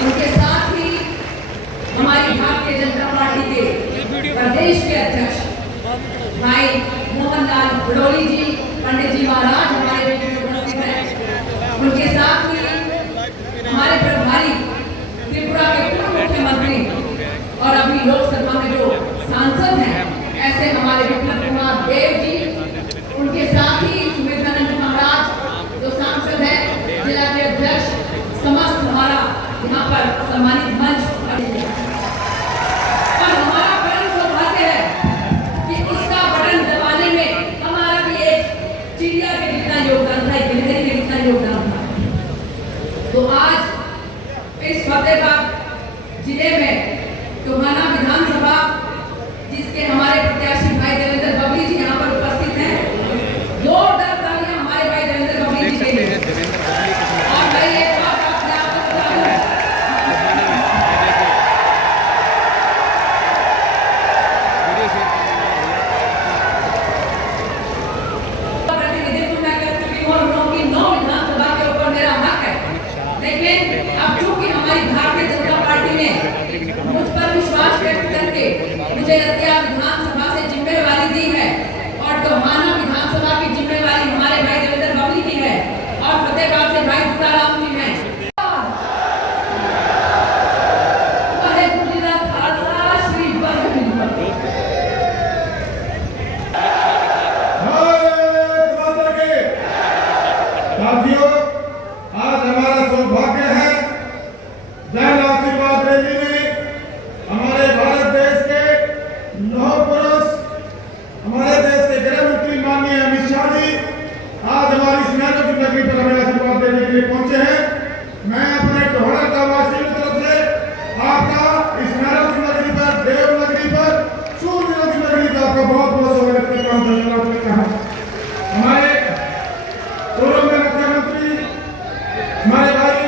उनके साथ ही हमारी भारतीय जनता पार्टी के प्रदेश के अध्यक्ष भाई मोहनलाल भड़ोली जी, पंडित जी महाराज हमारे बीच में उपस्थित हैं। उनके साथ ही हमारे प्रभारी त्रिपुरा के पूर्व मुख्यमंत्री और अभी लोकसभा में जो सांसद हैं ऐसे हमारे विप्लव कुमार देव जी, उनके साथ ही सुमित्रानंद महाराज जो सांसद हैं, जिला के अध्यक्ष, समस्त हमारा यहाँ पर सम्मानित मंच और हमारा परम सौभाग्य है कि उसका बटन दबाने में हमारा भी एक चिड़िया के जितना योगदान था, एक गिलहरी के जितना योगदान था। तो आज इस फतेहाबाद जिले में टोहाना विधानसभा, जिसके हमारे प्रत्याशी भाई देवेंद्र बबली जी यहाँ पर उपस्थित हैं, जोरदार तालियां हमारे भाई देवेंद्र बबली जी के लिए। और भाई एक बात आपने आपको बता दूं, प्रतिनिधित्व मैं कर चुकी हूँ उनकी 9 विधानसभा के ऊपर मेरा हक है, लेकिन अब चूंकि हमारी भारतीय जनता पार्टी ने मुझ पर विश्वास व्यक्त करके मुझे रतिया विधानसभा से जिम्मेवारी दी है और टोहाना विधानसभा की जिम्मेवारी हमारे भाई देवेंद्र बबली की है और फतेहाबाद से भाई तुराराम जी हैं। वाहेगुरू जी दा खालसा, श्री वाहेगुरू जी की फतेह। साथियों, आज हमारा सौभाग्य है जन आशीर्वाद रैली में हमारे भारत देश के लौह पुरुष, हमारे देश के गृह मंत्री माननीय अमित शाह जी आज हमारी स्नातक की नगरी पर हमें आशीर्वाद देने के लिए पहुंचे हैं। मैं अपने टोहाना का वासियों की तरफ से आपका स्नातक की नगरी पर, देव नगरी पर, सूर्य की नगरी पर आपका बहुत बहुत स्वागत करता हूँ, धन्यवाद करता हूँ। हमारे पूर्व में मुख्यमंत्री हमारे भाई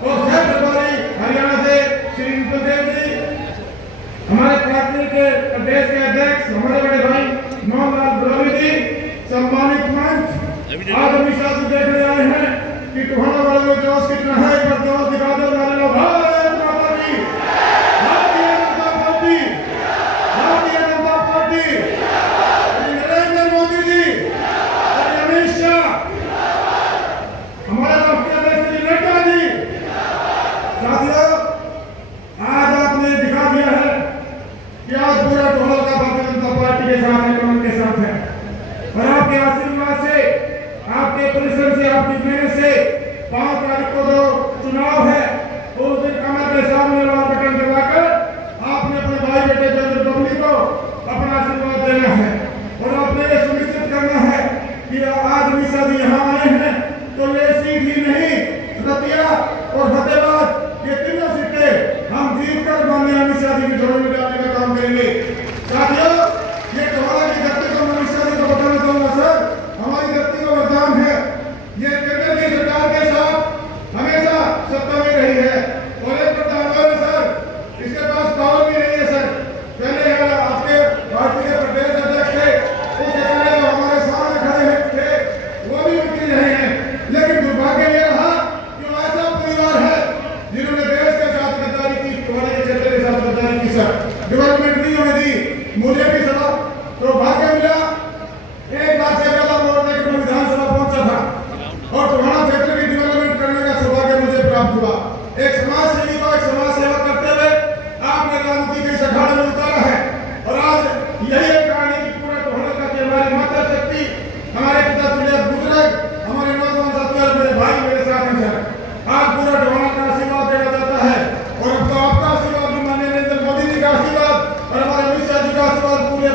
और सह प्रभारी हरियाणा से श्री विप्लव जी, हमारे पार्टी के प्रदेश के अध्यक्ष हमारे बड़े भाई मोहनलाल भड़ोली जी, सम्मानित मंच, आज हम इस आदमी देखने आए हैं कि टोहाना वालों में जोश कितना है, एक बार जोश दिखा दो नारे लो, भारत माता की, भारतीय जनता पार्टी, भारतीय जनता पार्टी, नरेंद्र मोदी जी, अमित शाह, हमारे राष्ट्रीय अध्यक्ष श्री नड्डा जी। साथियों, आज आपने दिखा दिया है कि आज पूरा टोहाना का भारतीय जनता पार्टी के साथ है, कमल के साथ है और आपके आशीर्वाद से, आपके परिश्रम से, आपकी मेहनत से 5 तारीख को जो चुनाव है उस दिन कमल के सामने वाला बटन दबाकर आपने अपने भाई बेटे देवेंद्र बबली को अपना आशीर्वाद देना है और आपने ये सुनिश्चित करना है कि आज अमित शाह जी यहाँ आए हैं तो ये सीट ही नहीं, रतिया और फतेहाबाद ये तीनों सीटें हम जीतकर माननीय अमित शाह जी की झोली में डालने का काम करेंगे। साथियों, ये टोहाना की धरती को अमित शाह जी को बताना चाहूंगा, सर हमारी धरती का वरदान है, ये केंद्र की सरकार के साथ हमेशा सत्ता में रही है और एक प्रधानमंत्री सर इसके पास पावर भी नहीं है। सर पहले आपके पार्टी के प्रदेश अध्यक्ष थे, उससे पहले जो हमारे सामने खड़े थे वो भी मंत्री रहे हैं, लेकिन दुर्भाग्य ये रहा कि वो ऐसा परिवार है जिन्होंने देश के साथ गद्दारी की, टोहाना के क्षेत्र के साथ गद्दारी की। सर डेवलपमेंट नहीं होने दी, मुझे भी सदा सौभाग्य मिला 1 लाख से ज्यादा वोट लेकर मैं विधानसभा पहुंचा था और टोहाना क्षेत्र की डेवलपमेंट करने का सौभाग्य मुझे प्राप्त हुआ। एक समाज सेवी को एक समाज सेवा करते हुए आपने राजनीति के इस अखाड़े में उतारा है और आज यही एक कहानी की पूरा टोहाना का कि हमारी माता शक्ति, हमारे पिता तुल्य बुजुर्ग, हमारे नौजवान साथियों, मेरे भाई मेरे साथ हैं। सर आज पूरा टोहाना का आशीर्वाद देना जाता है और अब तो आपका आशीर्वाद भी माननीय नरेंद्र मोदी जी का आशीर्वाद और हमारे अमित शाह जी का आशीर्वाद, पूरे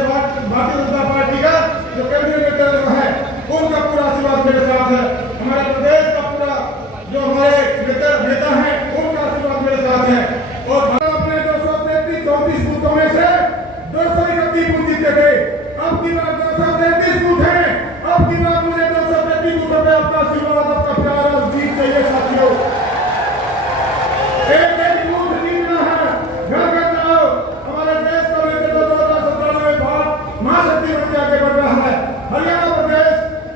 भारतीय जनता पार्टी का जो केंद्रीय नेतृत्व है उनका पूरा आशीर्वाद मेरे साथ है। हमारे प्रदेश का पूरा जो हमारे नेता हैं उनका आशीर्वाद मेरे साथ है और अपने 233 बूथों में से 231 बूथ जीते थे। अब की बार 233 बूथ हैं, अब की बार मुझे 233 बूथों पे आपका आशीर्वाद, आपका प्यार और जीत चाहिए। साथियों, एक बूथ जीतना है, घर घर जाओ, हमारे देश को लेकर 2017 में भारत महाशक्ति बन के आगे बढ़ रहा है। हरियाणा प्रदेश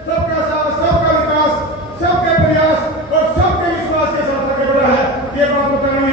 सबका साथ, सबका विकास, सबके प्रयास और सबके विश्वास के साथ आगे बढ़ रहा है। ये बात बतानी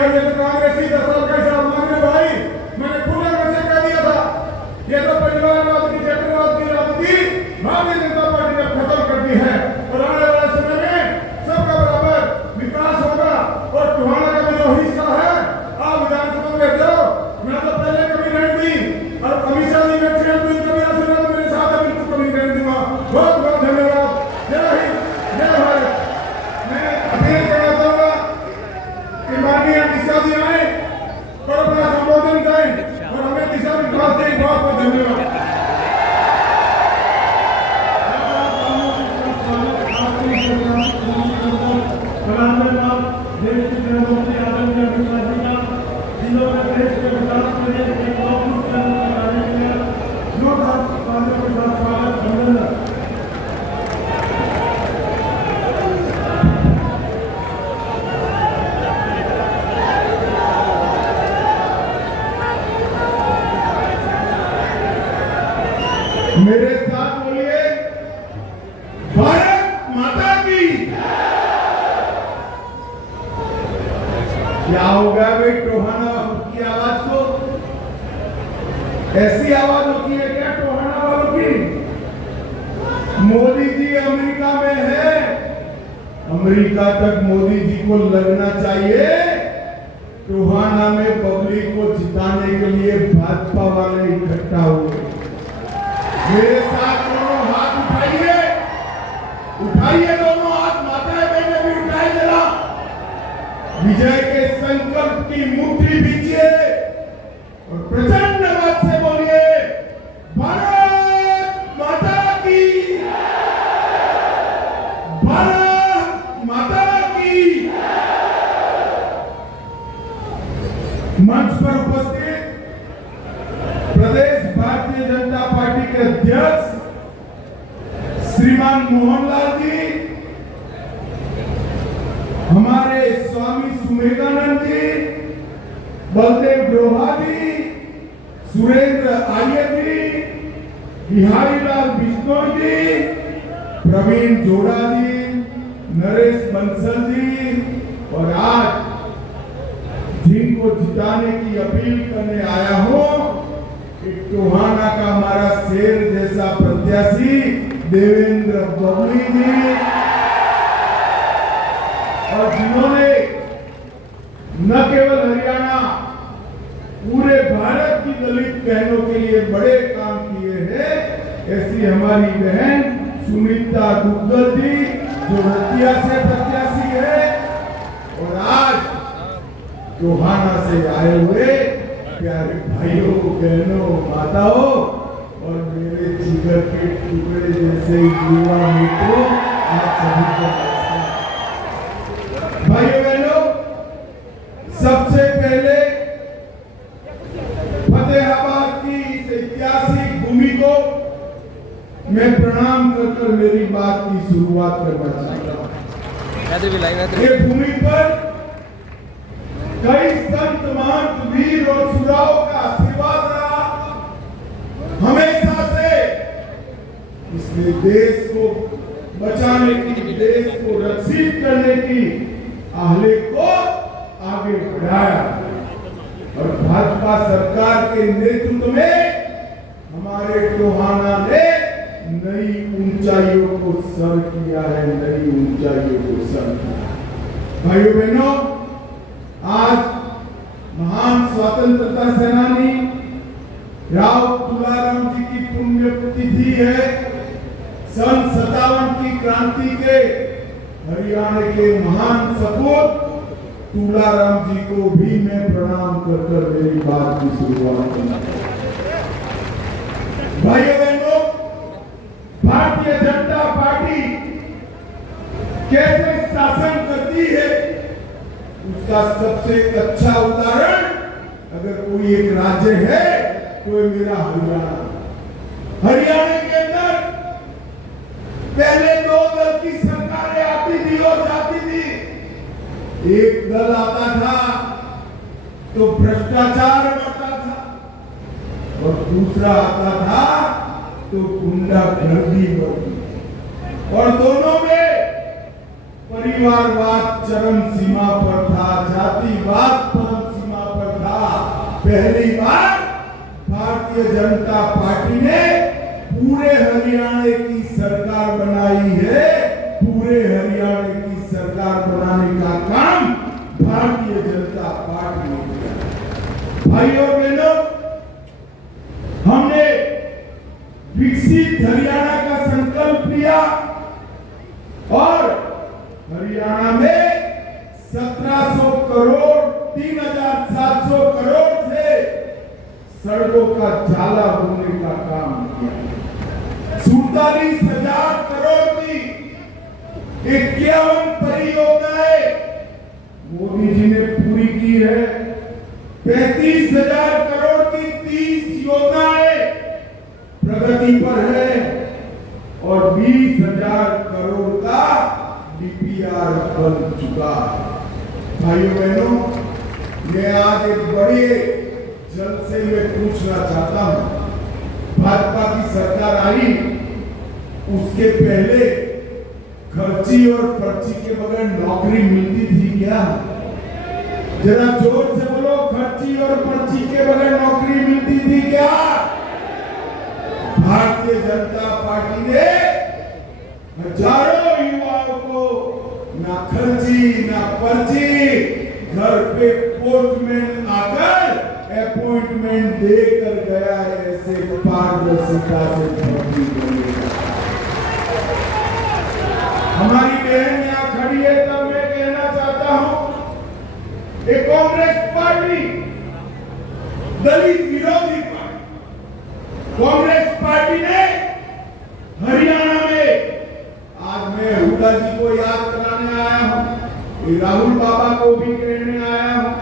प्रदेश के कांग्रेस के लिए जोरदार तालियों के साथ स्वागत अभिनंदन। मेरे साथ बोलिए, भारत माता की। क्या हो गया भाई टोहाना की आवाज को? ऐसी आवाज होती है क्या टोहाना वालों की? मोदी जी अमेरिका में है, अमेरिका तक मोदी जी को लगना चाहिए। टोहाना में पब्लिक को जिताने के लिए भाजपा वाले इकट्ठा हुए। मेरे साथ दोनों हाथ उठाइए, उठाइए दोनों हाथ, माताएं बहनें भी उठाइए जरा। विजय के संकल्प की मुट्ठी बीजिए और प्रचंड आवाज से बोलिए, भारत माता की, भारत माता की। मंच पर उपस्थित प्रदेश भारतीय जनता पार्टी के अध्यक्ष श्रीमान मोहनलाल जी, हमारे स्वामी सुमेधानंद जी, बलदेव ग्रोहा जी, सुरेंद्र आर्य जी, बिहारीलाल बिश्नोई जी, प्रवीण जोड़ा जी, नरेश बंसल जी, और आज जिनको जिताने की अपील करने आया हूं, टोहाना का हमारा शेर जैसा प्रत्याशी देवेंद्र बबली जी, और जिन्होंने न केवल हरियाणा, पूरे भारत की दलित बहनों के लिए बड़े काम किए हैं, ऐसी हमारी बहन सुनीता दुग्गल जी जो रतिया से प्रत्याशी है, और आज टोहाना से आए हुए प्यारे भाइयों, बहनों, माताओं और मेरे जिगर के टुकड़े जैसे युवा मित्रों, आप सभी को भाइयों बहनों, सबसे पहले फतेहाबाद की इस ऐतिहासिक भूमि को मैं प्रणाम कर मेरी बात की शुरुआत करना चाहता हूँ। ये भूमि पर कई संत महंत वीर और सुराओं का आशीर्वाद रहा हमेशा से। इसने देश को बचाने की, देश को रक्षित करने की आहले को आगे बढ़ाया, और भाजपा सरकार के नेतृत्व में हमारे टोहाना ने नई ऊंचाइयों को सर किया है, नई ऊंचाइयों को सर किया। भाइयों बहनों, आज महान स्वतंत्रता सेनानी राव तुलाराम जी की पुण्यतिथि है। सन 57 की क्रांति के हरियाणा के महान सपूत तुलाराम जी को भी मैं प्रणाम कर मेरी बात की शुरुआत करना। भाइयों बहनों, भारतीय जनता पार्टी कैसे शासन करती है उसका सबसे अच्छा उदाहरण अगर कोई एक राज्य है तो मेरा हरियाणा। हरियाणा के अंदर पहले दो दल की सरकारें आती थी और जाती थी। एक दल आता था तो भ्रष्टाचार बढ़ता था, और दूसरा आता था तो गुंडागर्दी बढ़ती, और दोनों में परिवारवाद चरम सीमा पर था, जातिवाद परम सीमा पर था। पहली बार भारतीय जनता पार्टी ने पूरे हरियाणा की सरकार बनाई है। पूरे हरियाणा की सरकार बनाने का काम भारतीय जनता पार्टी ने किया। भाइयों बहनों, हमने विकसित हरियाणा का संकल्प लिया और हरियाणा में 1700 करोड़ 3700 करोड़ से सड़कों का जाला बोने का काम किया। 47,000 करोड़ की 51 परियोजनाएं मोदी जी ने पूरी की है। 35,000 करोड़ की 30 योजनाएं प्रगति पर है और 20,000 करोड़ का डीपीआर बन चुका है। भाइयों बहनों, मैं आज एक बड़े जलसे में पूछना चाहता हूं, भाजपा की सरकार आई उसके पहले खर्ची और पर्ची के बगैर नौकरी मिलती थी क्या? जरा जोर से बोलो, खर्ची और पर्ची के बगैर नौकरी मिलती थी क्या? भारतीय जनता पार्टी ने हजारों युवाओं को ना खर्ची ना पर्ची, घर पे पोस्टमैन आकर अपॉइंटमेंट देकर गया है। ऐसे पारदर्शिता से भर्ती करेगा। हमारी बहन यहाँ खड़ी है, तब मैं कहना चाहता हूं, एक कांग्रेस पार्टी दलित विरोधी पार्टी, कांग्रेस पार्टी ने हरियाणा में, आज मैं हुड्डा जी को याद कराने आया हूं, राहुल बाबा को भी कहने आया हूं,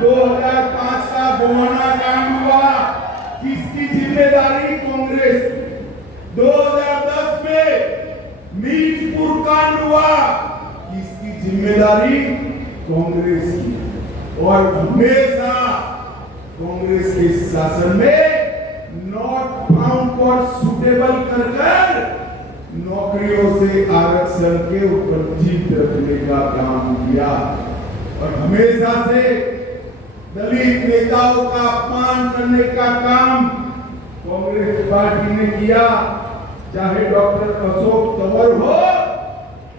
2005 का गोहाना कांड हुआ, किसकी जिम्मेदारी? कांग्रेस। 2010 में मीरपुर कांड हुआ, किसकी जिम्मेदारी? कांग्रेस की। और हमेशा कांग्रेस के शासन में नॉट फाउंड फॉर सुटेबल कर नौकरियों से आरक्षण के वंचित रखने का काम किया और हमेशा से दलित नेताओं का अपमान करने का काम कांग्रेस पार्टी ने किया। चाहे डॉक्टर अशोक तंवर हो,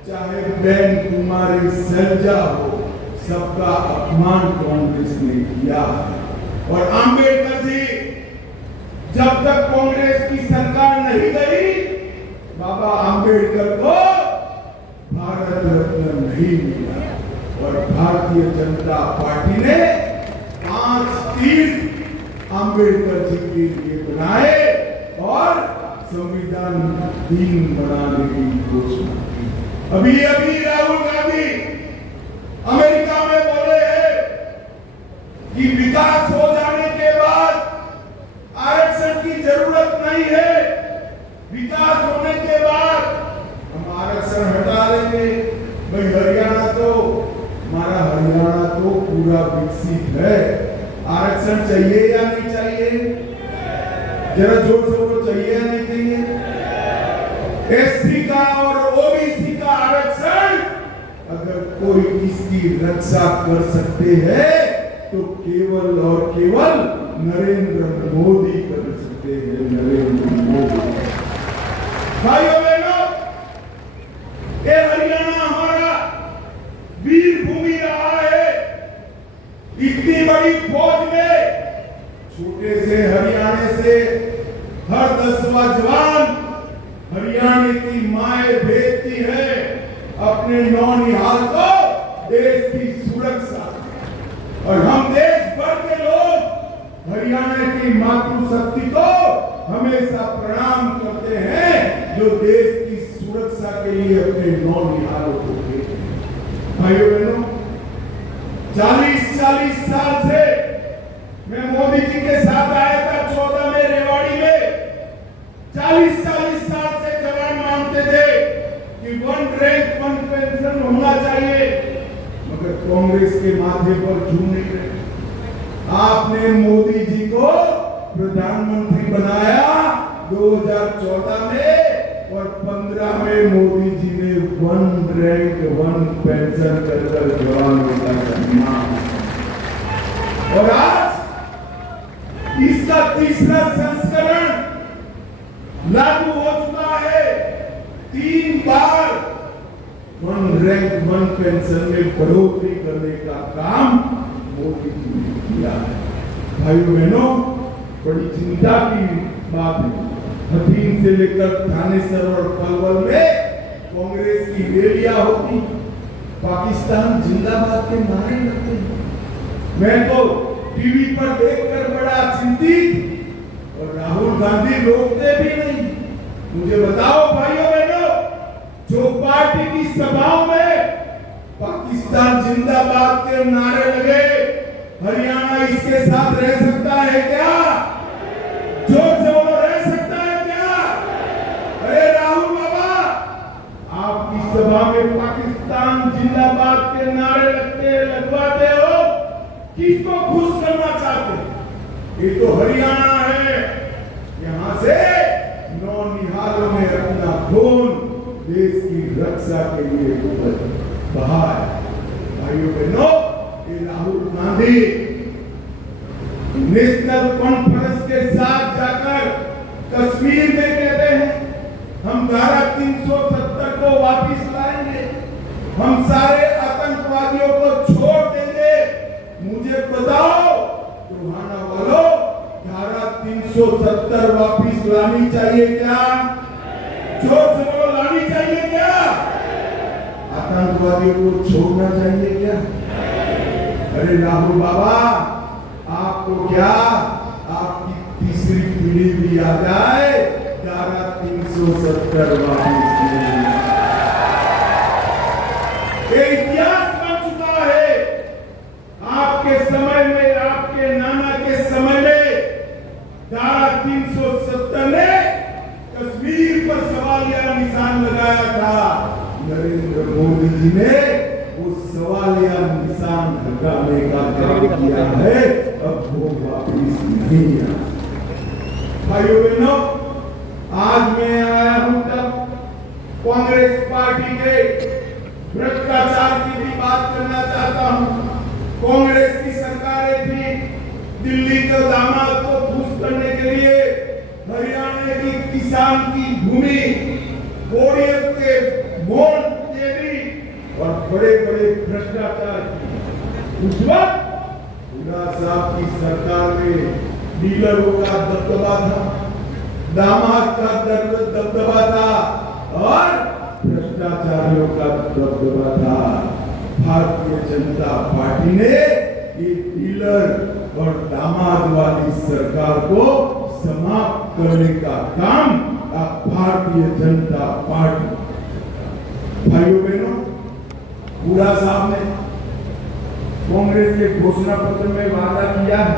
चाहे बहन कुमारी सैलजा हो, सबका अपमान कांग्रेस ने किया। और अंबेडकर जी, जब तक कांग्रेस की सरकार नहीं गई, बाबा अंबेडकर को भारत रत्न नहीं मिला और भारतीय जनता पार्टी ने 5 तीर्थ अंबेडकर जी के लिए बनाए और संविधान दिन बनाने की घोषणा की। अभी राहुल गांधी अमेरिका में बोले हैं कि विकास हो जाने के बाद आरक्षण की जरूरत नहीं है, विकास होने के बाद हम आरक्षण हटा देंगे। भाई हरियाणा तो, हमारा हरियाणा तो पूरा विकसित है, आरक्षण चाहिए या नहीं चाहिए? जरा जोर से बोलो, चाहिए या नहीं चाहिए? एससी का और ओबीसी का आरक्षण अगर कोई इसकी रक्षा कर सकते हैं तो केवल और केवल नरेंद्र मोदी कर सकते हैं। नरेंद्र मोदी। भाइयों बहनों, ये हरियाणा हमारा वीर भूमि रहा है। इतनी बड़ी फौज में छोटे से हरियाणा से हर 10वां जवान हरियाणा की माए भेजती है अपने नौनिहाल को देश की सुरक्षा। और हम देश भर के लोग हरियाणा की मातृशक्ति को हमेशा प्रणाम करते हैं जो देश की सुरक्षा के लिए अपने नौनिहालों को भेजते हैं। भाइयों बहनों, 40 साल से मैं मोदी जी के साथ आया था 14 में रेवाड़ी में। 40 साल से जवान मानते थे कि 1 रैंक 1 पेंशन होना चाहिए, मगर कांग्रेस के माथे पर झूम नहीं रहे। आपने मोदी जी को प्रधानमंत्री बनाया 2014 में और 15 में मोदी जी ने 1 रैंक 1 पेंशन कर जवानों का सम्मान। और आज इसका तीसरा संस्करण लागू हो चुका है। 3 बार 1 रैंक 1 पेंशन में बढ़ोतरी करने का काम मोदी जी ने किया है। भाइयों बहनों, बड़ी चिंता की बात है, हथीन से लेकर थानेसर और पलवल में कांग्रेस की रैलियां होती, पाकिस्तान जिंदाबाद के नारे लगते हैं। मैं तो टीवी पर देखकर बड़ा चिंतित, और राहुल गांधी रोकते भी नहीं। मुझे बताओ भाइयों बहनों, जो पार्टी की सभाओं में पाकिस्तान जिंदाबाद के नारे लगे, हरियाणा इसके साथ रह सकता है क्या? जोर से बोलो, रह सकता है क्या? अरे राहुल बाबा, आपकी सभा में पाकिस्तान जिंदाबाद के नारे लगवाते हो, किसको खुश करना चाहते हो? ये तो हरियाणा है, यहाँ से नौनिहालों में अपना खून देश की रक्षा के लिए बहा है। भाइयों बहनों, ये राहुल गांधी नेशनल कॉन्फ्रेंस के साथ जाकर कश्मीर में कहते हैं हम धारा 370 को वापिस लाएंगे, हम सारे आतंकवादियों को छोड़ देंगे। मुझे बताओ टोहाना वालों, धारा 370 वापिस लानी चाहिए क्या? जोर से बोलो, लानी चाहिए क्या? आतंकवादियों को छोड़ना चाहिए क्या? अरे राहुल बाबा, आपको क्या आपकी तीसरी पीढ़ी भी आ जाए, धारा 370 वापिस ये इतिहास बन चुका है। आपके समय में, आपके नाना के समय में धारा 370 ने कश्मीर पर सवालिया निशान लगाया था। नरेंद्र मोदी जी ने उस सवालिया निशान हटाने का काम किया है, अब वो वापिस नहीं आया। भाइयों बहनों, आज मैं आया हूं तब कांग्रेस पार्टी के भ्रष्टाचार की भी बात करना चाहता हूं। कांग्रेस की सरकारें थी, दिल्ली के दामाद को खुश करने के लिए हरियाणा की किसान की भूमि बोरियत के मोल दे दी और बड़े बड़े भ्रष्टाचार किए। उस वक्त हुड्डा साहब की सरकार में डीलरों का दबदबा था, दामाद का दबदबा था और भ्रष्टाचारियों का दबदबा था। भारतीय जनता पार्टी ने ये डीलर और दामाद वाली सरकार को समाप्त करने का काम भारतीय जनता पार्टी। भाइयों बहनों, हुड्डा साहब ने कांग्रेस के घोषणा पत्र में वादा किया है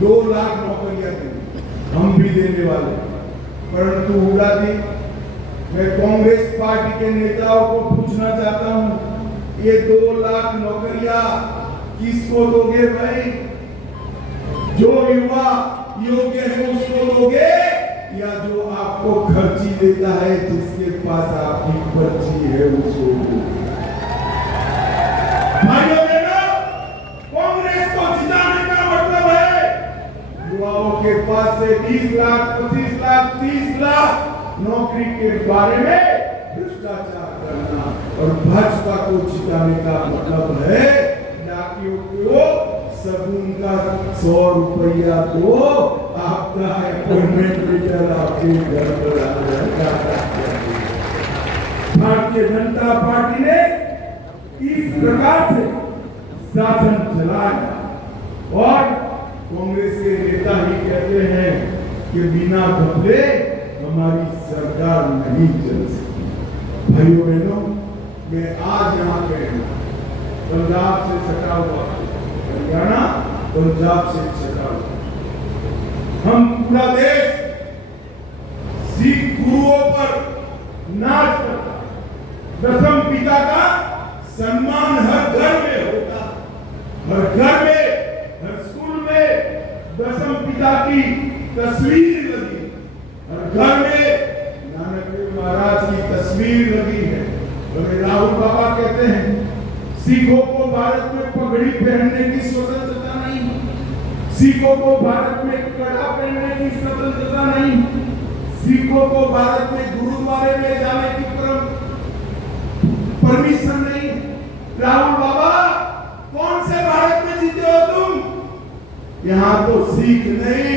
2 लाख नौकरियां देंगे, हम भी देने वाले। परंतु हुड्डा जी, मैं कांग्रेस पार्टी के नेताओं को पूछना चाहता हूं, ये 2 लाख नौकरियां किसको दोगे भाई? जो युवा योग्य है उसको दोगे या जो आपको खर्ची देता है, जिसके पास आपकी पर्ची है उसको दोगे? भाइयों बहनों, कांग्रेस को जिताने का मतलब है युवाओं के पास से 20 लाख, 25 लाख, 30 लाख नौकरी के बारे में भ्रष्टाचार करना। और भाजपा को जिताने का मतलब है डाकियों को सगुन का 100 रुपया दो, आपका अपॉइंटमेंट लेटर आपके घर पर आ जाता है। भारतीय जनता पार्टी ने इस प्रकार से शासन चलाया और कांग्रेस के नेता ही कहते हैं कि बिना घपले हमारी सरकार नहीं चल सकती। भाइयों बहनों, मैं आज यहाँ पे पंजाब से सटा हुआ, हरियाणा पंजाब से सटा हुआ, हम पूरा देश सिख गुरुओं पर नाच करता, दसम पिता का सम्मान हर घर में होता, हर घर में, हर स्कूल में दसम पिता की तस्वीर लगी, हर घर में नानक देव महाराज की तस्वीर लगी है। तो राहुल बाबा कहते हैं सिखों को भारत में पगड़ी पहनने की स्वतंत्रता नहीं, सिखों को भारत में कड़ा पहनने की स्वतंत्रता नहीं, सिखों को भारत में गुरुद्वारे में जाने की परमिशन नहीं। राहुल बाबा, कौन से भारत में जीते हो तुम? यहाँ तो सिख नहीं,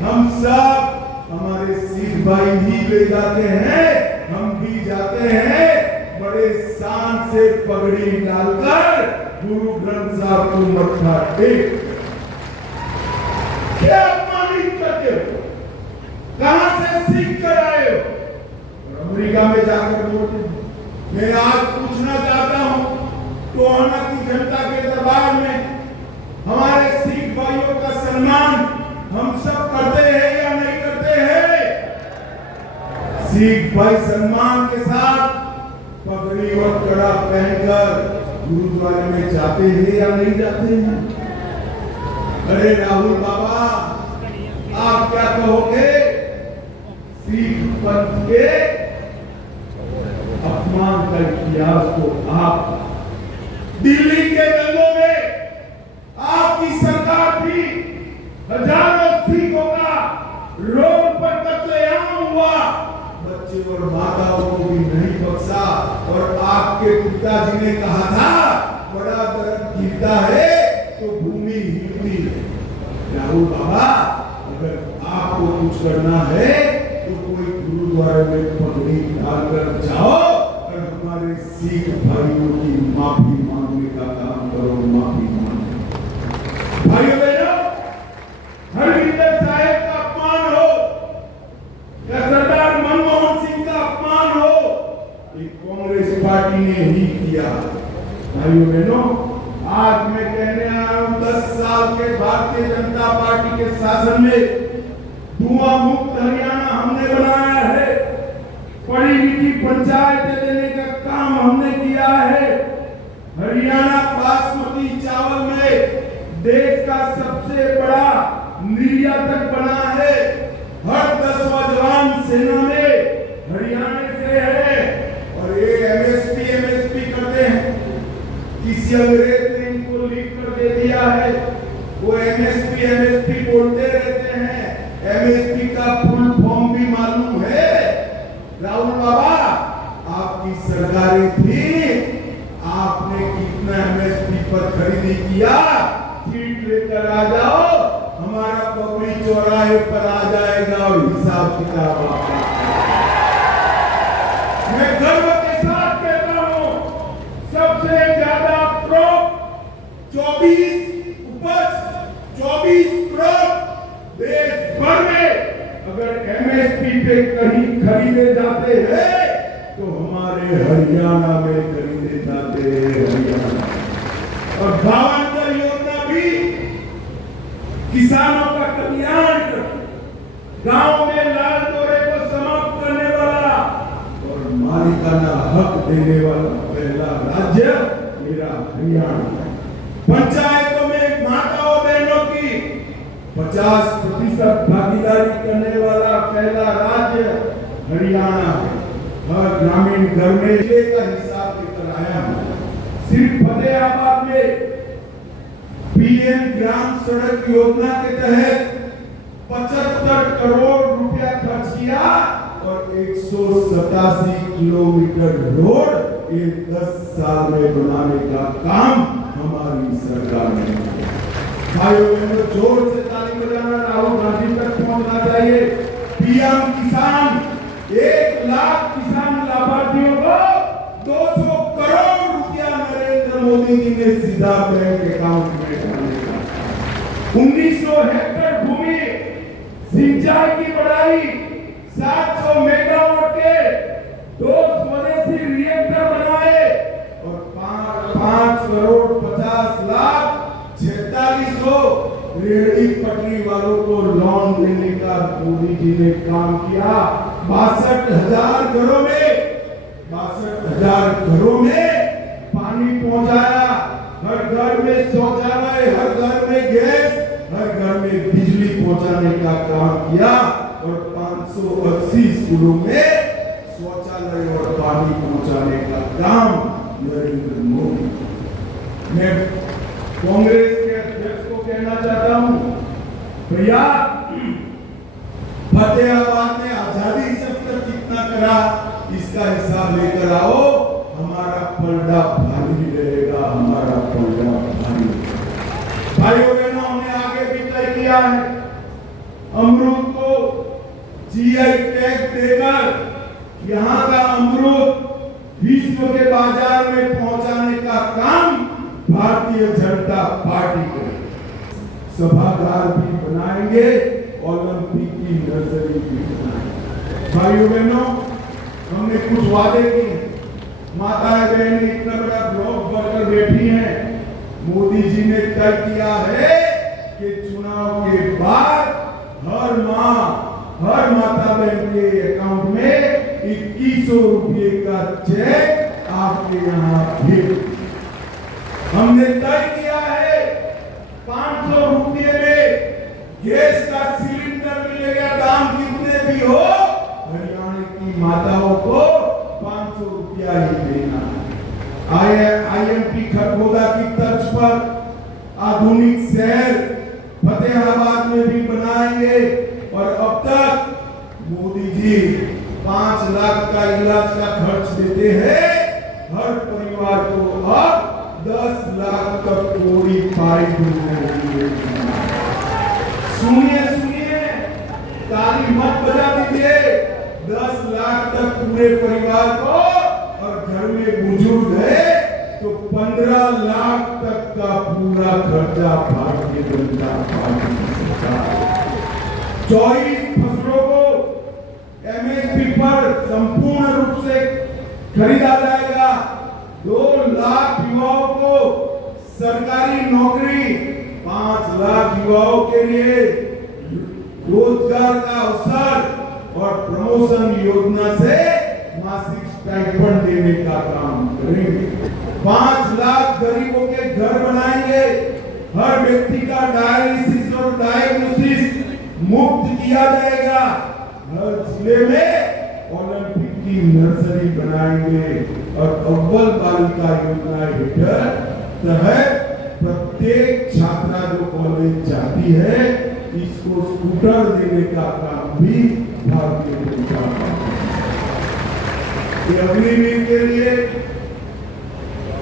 हम सब, हमारे सिख भाई ही ले जाते हैं, हम भी जाते हैं, बड़े शान से पगड़ी डालकर गुरु ग्रंथ साहब को मत्था टेक। क्या अपमानित करते हो? कहां से सीख कर आए हो? अमेरिका में जाकर बोलते। मैं आज पूछना चाहता हूं, टोहाना की जनता के दरबार में हमारे सम्मान हम सब करते हैं या नहीं करते हैं? सिख भाई सम्मान के साथ पगड़ी और कड़ा पहनकर गुरुद्वारे में जाते हैं या नहीं जाते हैं? अरे राहुल बाबा, आप क्या कहोगे? सिख पंथ के अपमान का इतिहास को आप दिल्ली के दंगों में आपकी सरकार भी हजारों सिखों का रोड पर कत्लेआम हुआ, बच्चे और माताओं को भी नहीं बख्शा। और आपके पिताजी ने कहा था बड़ा दर्द गिरता है तो भूमि हिलती है। राहुल बाबा, अगर आपको कुछ करना है तो कोई गुरुद्वारे में पगड़ी डालकर जाओ और हमारे सिख भाइयों की माफी मांगने का काम करो। माफी मांगो भाइयों बहनों, हरविंदर साहब का अपमान हो या सरदार मनमोहन सिंह का अपमान हो, ये कांग्रेस पार्टी ने ही किया। भाइयों बहनों, आज मैं कहने आया हूं 10 साल के भारतीय जनता पार्टी के शासन में धुआं मुक्त हरियाणा हमने बनाया है। पढ़ी लिखी पंचायतें देने का काम हमने किया है। हरियाणा बासमती चावल में देश का सबसे बड़ा निर्यातक बना है। हर 10वां जवान सेना में हरियाणा से है। और ये एमएसपी करते हैं, किसी अंग्रेज ने इनको लीक कर दे दिया है। वो एमएसपी बोलते रहते हैं। एमएसपी का फुल फॉर्म भी मालूम है? राहुल बाबा, आपकी सरकारें थी, आपने कितना एमएसपी पर खरीदी किया? सीट लेकर आ जाओ, हमारा पगड़ी चौराहे पर आ जाएगा और हिसाब किताब आपका। मैं गर्व के साथ कहता हूं, सबसे ज्यादा क्रॉप 24 करोड़ देश भर में अगर एमएसपी पे कहीं खरीदे जाते हैं तो हमारे हरियाणा में खरीदे जाते हैं। हरियाणा और 52 योजना भी किसानों का कल्याण कर, गांव में लाल डोरे को समाप्त करने वाला और मालिकाना हक देने वाला पहला राज्य मेरा हरियाणा है। पंचायतों में माताओं बहनों की 50% भागीदारी करने वाला पहला राज्य हरियाणा है। हर ग्रामीण घर में का हिसाब लेकर आया हूं। सिर्फ फतेहाबाद में पीएम ग्राम सड़क योजना के तहत 75 करोड़ रुपया खर्च किया और 187 किलोमीटर रोड ये 10 साल में बनाने का काम हमारी सरकार ने किया। भाइयों बहनों, जोर से ताली बजाना राहुल गांधी तक पहुंचना चाहिए। पीएम किसान 1 लाख किसान लाभार्थियों को 200 करोड़ रुपया नरेंद्र मोदी जी ने सीधा बैंक अकाउंट में डालने का। 1900 हेक्टेयर भूमि सिंचाई की बढ़ाई, 700 मेगावाट के 2 स्वदेशी रिएक्टर बनाए और 5 करोड़ 50 लाख 4600 रेहड़ी पटरी वालों को लोन देने का मोदी जी ने काम किया। 62,000 घरों में पानी पहुंचाया। हर घर में शौचालय, हर घर में गैस, हर घर में बिजली पहुंचाने का काम किया और 580 स्कूलों में शौचालय और पानी पहुंचाने का काम नरेंद्र मोदी। मैं कांग्रेस के अध्यक्ष को कहना चाहता हूं, भैया फतेहाबाद में आजादी से अब तक कितना करा इसका हिसाब लेकर आओ। हमारा पलड़ा भारी रहेगा, हमारा पलड़ा भारी। भाइयों बहनों, हमने आगे भी तय किया है, अमरूद को जीआई टैग देकर यहाँ का अमरूद विश्व के बाजार में पहुंचाने का काम भारतीय जनता पार्टी करेगी। सभागार भी बनाएंगे, ओलंपिक की नर्सरी भी बनाएंगे। भाइयों बहनों, हमने कुछ वादे किए। माताएं बहनें इतना बड़ा ब्लॉक बनकर बैठी हैं। मोदी जी ने तय किया है कि चुनाव के बैंक के अकाउंट में 2100 रुपये का चेक आपके यहाँ भेज। हमने तय किया है 500 रुपये में गैस का सिलेंडर मिलेगा, दाम कितने भी हो, हरियाणा की माताओं को 500 रुपया ही देना है। IMP खरगोदा की तर्ज पर आधुनिक शहर फतेहाबाद में भी बनाएंगे और अब तक मोदी जी 5 लाख का इलाज का खर्च देते हैं, हर परिवार को अब 10 लाख तक कोई पाई मिलने लगी है। सुनिए सुनिए, ताली मत बजा दीजिए, 10 लाख तक पूरे परिवार को, और घर में बुजुर्ग है तो 15 लाख तक का पूरा खर्चा भारतीय जनता पार्टी सरकार। 24 फसलों को MSP पर संपूर्ण रूप से खरीदा जाएगा। 2 लाख युवाओं को सरकारी नौकरी, 5 लाख युवाओं के लिए रोजगार का अवसर और प्रमोशन योजना से मासिक स्टाइपेंड देने का काम करेंगे। 5 लाख गरीबों के घर बनाएंगे। हर व्यक्ति का डायलिसिस और डायग्नोसिस मुफ्त किया जाएगा। हर जिले में ओलंपिक की नर्सरी बनाएंगे और अव्वल बालिका योजना हेठल तहत प्रत्येक छात्रा जो कॉलेज जाती है इसको स्कूटर देने का काम भी भारतीय जनता पार्टी। अग्निवीर के लिए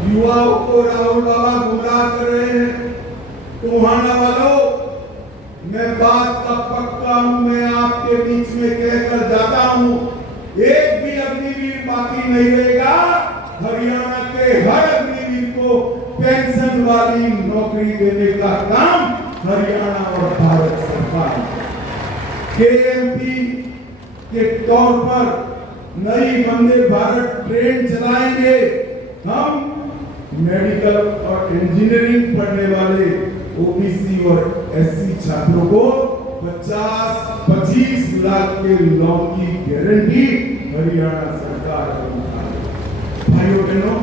युवाओं को राहुल बाबा गुमराह कर रहे हैं। टोहाना वालों, मैं बात का पक्का हूं, मैं आपके बीच में कहकर जाता हूं, एक भी अग्निवीर बाकी नहीं रहेगा। हरियाणा के हर अग्निवीर को पेंशन वाली नौकरी देने का काम हरियाणा और भारत सरकार। KMP के तौर पर नई वंदे भारत ट्रेन चलाएंगे। हम मेडिकल और इंजीनियरिंग पढ़ने वाले OBC और SC छात्रों को 50-25 लाख के लोन की गारंटी हरियाणा सरकार करेगी। भाइयों बहनों,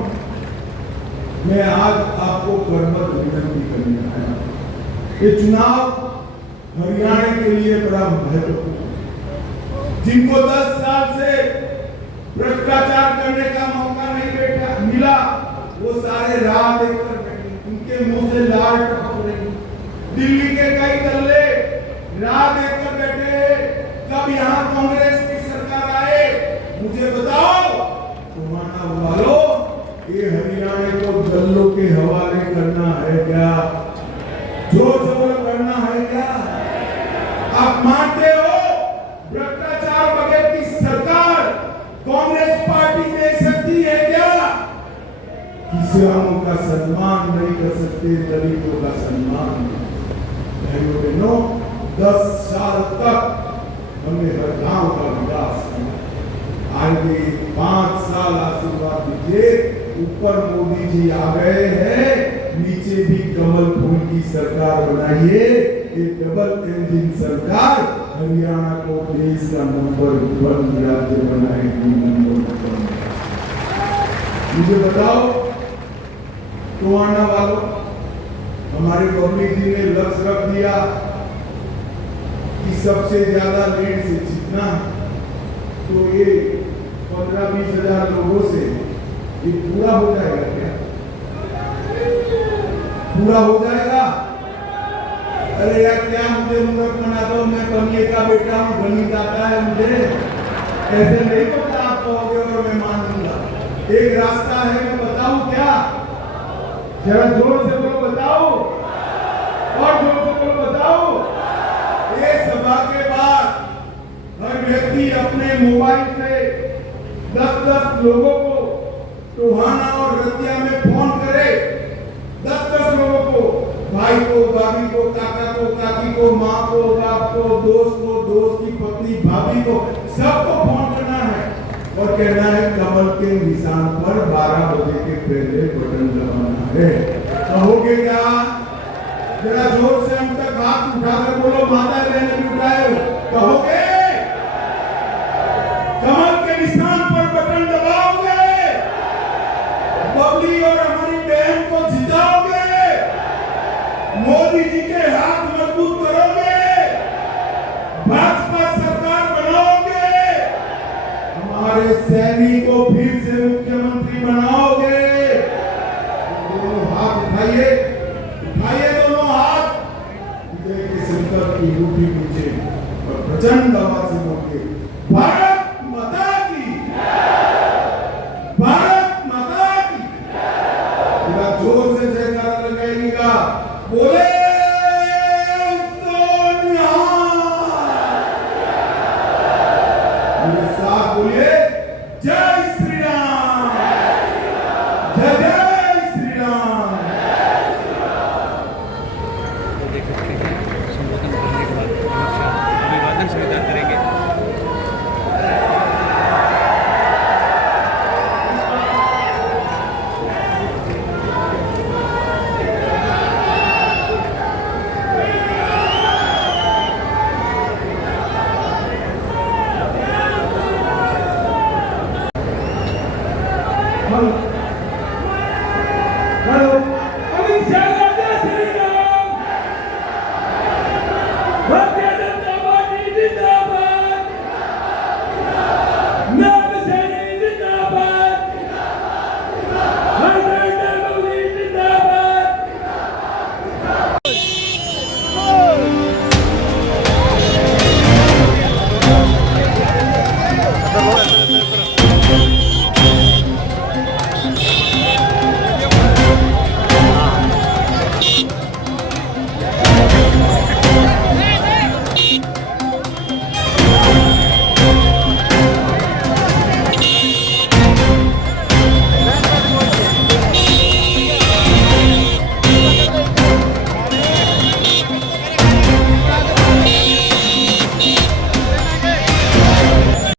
मैं आज आपको करबद्ध विनती करने आया। ये चुनाव हरियाणा के लिए बड़ा महत्वपूर्ण है। जिनको 10 साल से भ्रष्टाचार करने का मौका नहीं मिला, वो सारे राह देखकर बैठे, उनके मुंह से लाल टपक रही। दिल्ली के कई दल्ले राह देखकर बैठे, कब यहाँ कांग्रेस की सरकार आए। मुझे बताओ, टोहाना वालों, ये हरियाणा को दल्लों के हवाले करना है क्या? जोर जबर करना है क्या? आप मानते हो भ्रष्टाचार बगैर की सरकार कांग्रेस पार्टी दे सकती है क्या? किसानों का सम्मान नहीं कर सकते, दलितों का सम्मान। भाइयों बहनों, 10 साल तक हमने हर गांव का विकास किया। आगे 5 साल आशीर्वाद दीजिए। ऊपर मोदी जी आ गए हैं, नीचे भी कमल फूल की सरकार बनाइए। ये डबल इंजन सरकार हरियाणा को देश का नंबर 1 राज्य बनाएगी। मुझे बताओ टोहाना वालों, हमारे बबली जी ने लक्ष्य रख दिया कि सबसे ज्यादा लीड से जीतना। तो ये 15-20 हजार लोगों से ये पूरा हो जाएगा क्या? पूरा हो जाएगा? अरे यार, क्या मुझे मूर्ख बना दो, मैं बनिए का बेटा हूँ, गणित आता है मुझे। ऐसे नहीं पता आप कहोगे और मैं मान लूंगा। एक रास्ता है, मैं बताऊं क्या? जरा जोर से बोलो, बताओ, और जोर से बोलो, बताओ। ये सभा के बाद हर व्यक्ति अपने मोबाइल से 10-10 लोगों को टोहाना और रतिया में फोन करे। 10-10 लोगों को, भाई को, भाभी को, काका को, काकी को, माँ को, बाप को, दोस्त की पत्नी, भाभी को, सबको फोन करना है और कहना है कमल के निशान पर 12 बजे के पहले बटन दबाना है। कहोगे क्या? जरा जोर से हम तक हाथ उठाकर बोलो, माता बहन भी उठाए। कहोगे? सैनी को फिर से मुख्यमंत्री बनाओगे? दोनों हाथ उठाइए, उठाइए दोनों हाथ। विजय के संकल्प की रूठी पूछे और प्रचंड आवाज से बोलिए, भारत